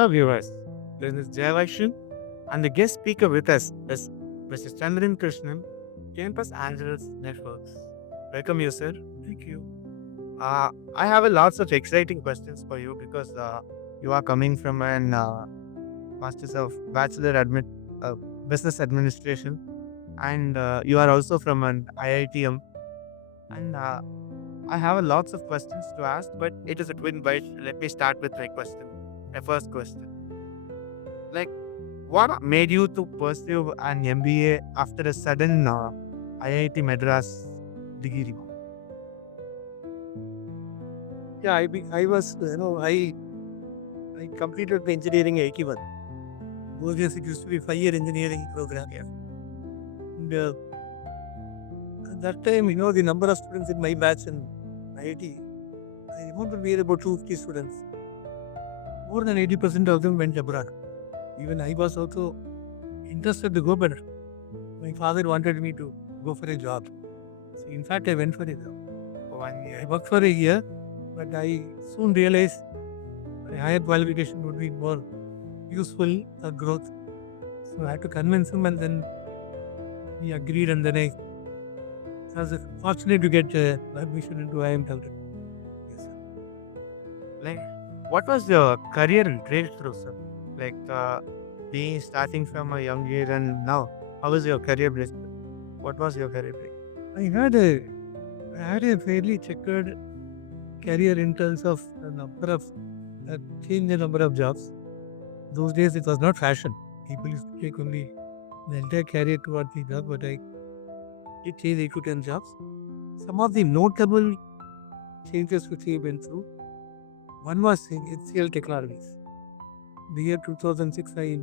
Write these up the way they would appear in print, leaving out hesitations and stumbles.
Hello viewers, this is Jayalakshan and the guest speaker with us is Mr. Chandran Krishnan, Campus Angels Networks. Welcome you, sir. Thank you. I have a lots of exciting questions for you because you are coming from an Masters of Bachelor uh, Business Administration and you are also from an IITM and I have a lots of questions to ask, but it is a twin bite. Let me start with my question. My first question. Like, what made you to pursue an MBA after a sudden IIT Madras degree? Yeah, I was, I completed the engineering 81. Those years it used to be 5-year engineering program here. And at that time, the number of students in my batch in IIT, I remember we had about 250 students. More than 80% of them went abroad. Even I was also interested to go, but my father wanted me to go for a job. So in fact, I went for a job. For 1 year. I worked for a year, but I soon realized a higher qualification would be more useful for growth. So I had to convince him, and then he agreed, and then I was fortunate to get admission into IIM Calcutta. Yes, sir. Like, what was your career breakthrough, sir? Like, being starting from a young age and now, how was your career breakthrough? What was your career breakthrough? I had a fairly checkered career in terms of the number of change the number of jobs. Those days it was not fashion. People used to take only the entire career towards the job, but I did change 8 to 10 jobs. Some of the notable changes which we went through. One was in HCL Technologies. The year 2006, I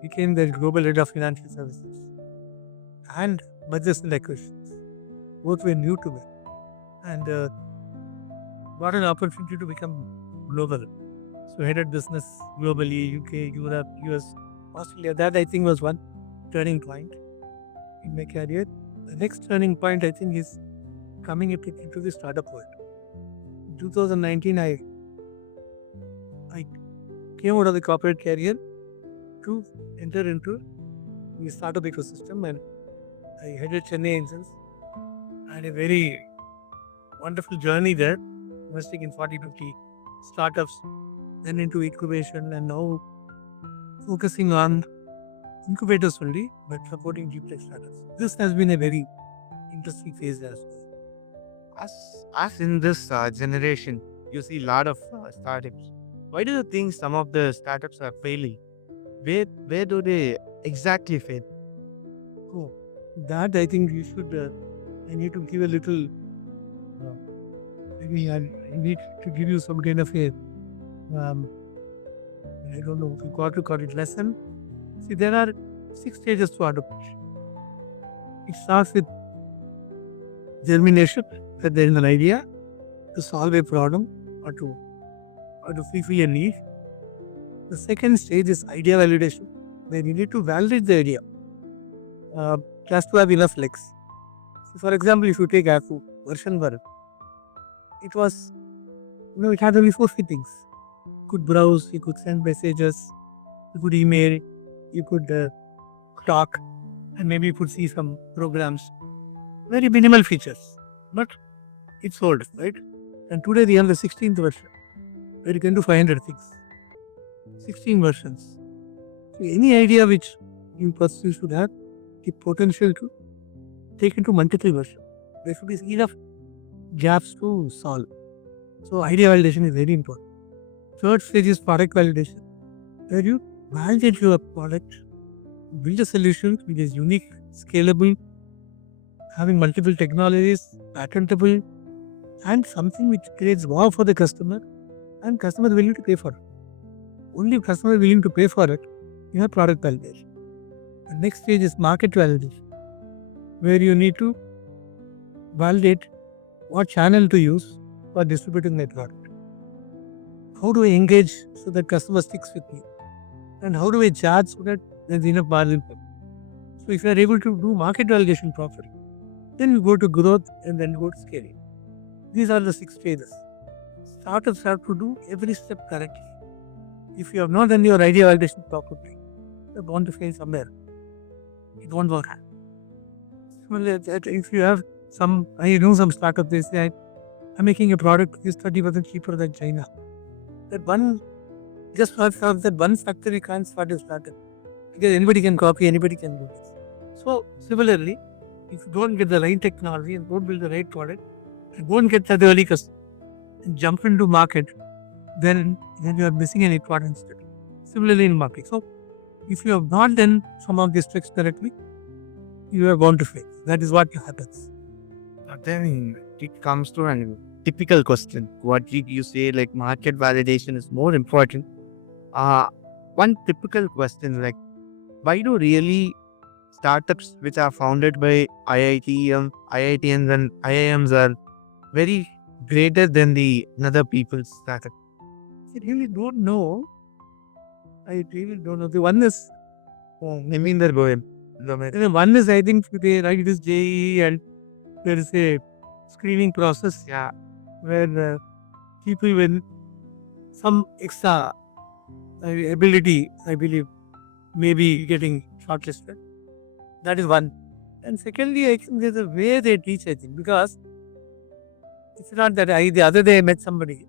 became the global head of financial services and mergers and acquisitions. Both were new to me, and got an opportunity to become global. So headed business globally, UK, Europe, US, Australia. That I think was one turning point in my career. The next turning point I think is coming into the startup world. In 2019, I came out of the corporate career to enter into the startup ecosystem, and I headed Chennai Angels. I had a very wonderful journey there, investing in 40-50 startups, then into incubation, and now focusing on incubators only, but supporting deep tech startups. This has been a very interesting phase as well. As in this generation, you see a lot of startups. Why do you think some of the startups are failing? Where do they exactly fail? Oh, that I think you should. I need to give a little. Maybe I need to give you some kind of a. I don't know if you got to call it lesson. See, there are 6 stages to adoption. It starts with germination, that there is an idea to solve a problem or to fulfill a need. The second stage is idea validation, where you need to validate the idea. It has to have enough legs. So for example, if you take Apple version 1, it was, it had only 4 fittings. You could browse, you could send messages, you could email, you could talk, and maybe you could see some programs. Very minimal features, but it sold, right? And today we have the 16th version, where you can do 500 things. 16 versions. So any idea which you pursue should have the potential to take into multiple versions. There should be enough gaps to solve. So idea validation is very important. Third stage is product validation, where you validate your product, build a solution which is unique, scalable, having multiple technologies, patentable, and something which creates wow for the customer, and customer is willing to pay for it. Only if customer is willing to pay for it, you have product validation. The next stage is market validation, where you need to validate what channel to use for distributing that product. How do I engage so that customer sticks with me? And how do I charge so that there's enough margin for me? So if you are able to do market validation properly, then you go to growth and then go to scaling. These are the 6 stages. Startups have to do every step correctly. If you have not done your idea validation properly, you're bound to fail somewhere. It won't work. Well, if you have I know some startup, they say, I'm making a product which is 30% cheaper than China. That one, just have that one factory can't start a startup. Because anybody can copy, anybody can do this. So, similarly, if you don't get the right technology and don't build the right product, and don't get that early customer and jump into market, then you are missing an important step. Similarly in marketing. So, if you have not done some of these tricks correctly, you are bound to fail. That is what happens. But then it comes to a typical question. What did you say? Like market validation is more important. One typical question, like why do really startups which are founded by IITs and IIMs are very greater than the other people's startup? I really don't know. I really don't know. The one is, I mean, they're going. one is I think they write this JEE and there is a screening process Yeah. where people with some extra ability, I believe, may be getting shortlisted. That is one. And secondly, I think there's a way they teach, I think, because it's not that the other day I met somebody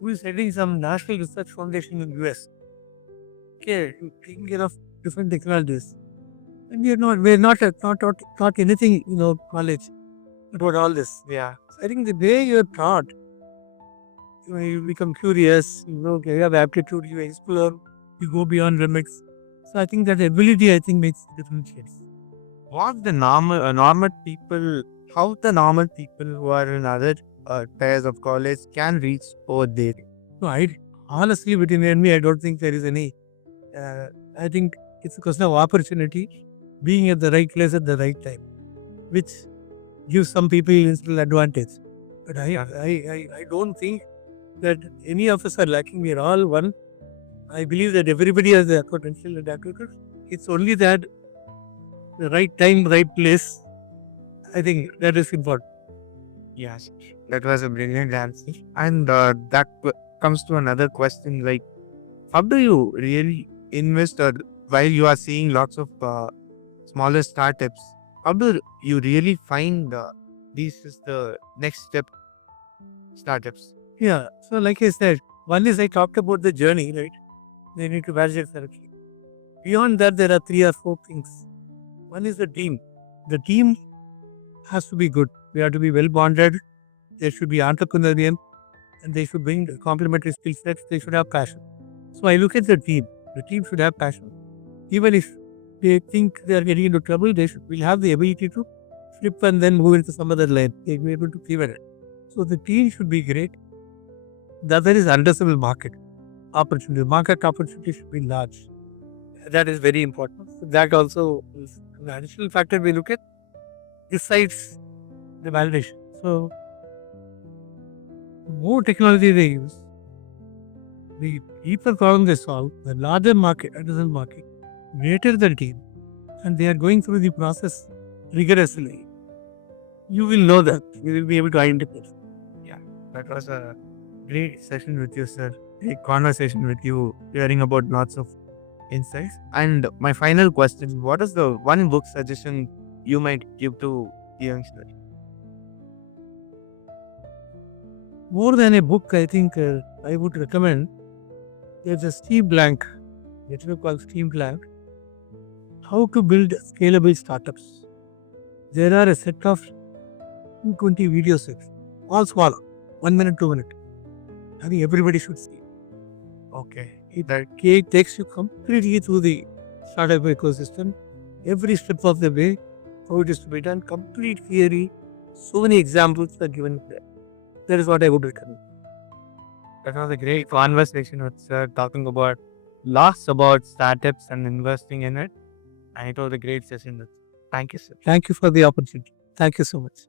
who is heading some national research foundation in US. Okay, taking care of different technologies. And we're not taught anything, knowledge about all this. Yeah. So I think the way you're taught, you become curious, you have aptitude, you explore, you go beyond limits. So I think that ability, I think, makes differentiates. What the normal people, how the normal people who are in other tiers of college can reach over there? No, honestly, between you and me, I don't think there is any. I think it's a question of opportunity, being at the right place at the right time, which gives some people instant advantage. But I don't think that any of us are lacking. We are all one. I believe that everybody has the potential and aptitude. It's only that the right time, right place. I think that is important. Yes, that was a brilliant answer. And that comes to another question, like how do you really invest, or while you are seeing lots of smaller startups, how do you really find this is the next step startups? Yeah. So, like I said, one is I talked about the journey, right? They need to validate correctly. Beyond that, there are 3 or 4 things. One is the team. The team has to be good. We have to be well bonded. They should be entrepreneurial and they should bring complementary skill sets. They should have passion. So I look at the team. The team should have passion. Even if they think they are getting into trouble, will have the ability to flip and then move into some other lane. They will be able to pivot it. So the team should be great. The other is addressable market opportunity. Market opportunity should be large. That is very important. So that also is an additional factor we look at besides the validation. So the more technology they use, the deeper problem they solve, the larger market, addressable market, greater the team, and they are going through the process rigorously, you will know that. You will be able to identify. Yeah, that was a great session with you, sir. A conversation with you, hearing about lots of insights. And my final question: what is the one book suggestion you might give to youngsters? More than a book, I think I would recommend. There's a Steve Blank, it's called Steve Blank. How to build scalable startups. There are a set of 220 video sets, all small, 1 minute, 2 minute. I think everybody should see. Okay. It takes you completely through the startup ecosystem, every step of the way, how it is to be done, complete theory. So many examples are given there. That is what I would recommend. That was a great conversation with sir, talking about lots about startups and investing in it. And it was a great session. Thank you, sir. Thank you for the opportunity. Thank you so much.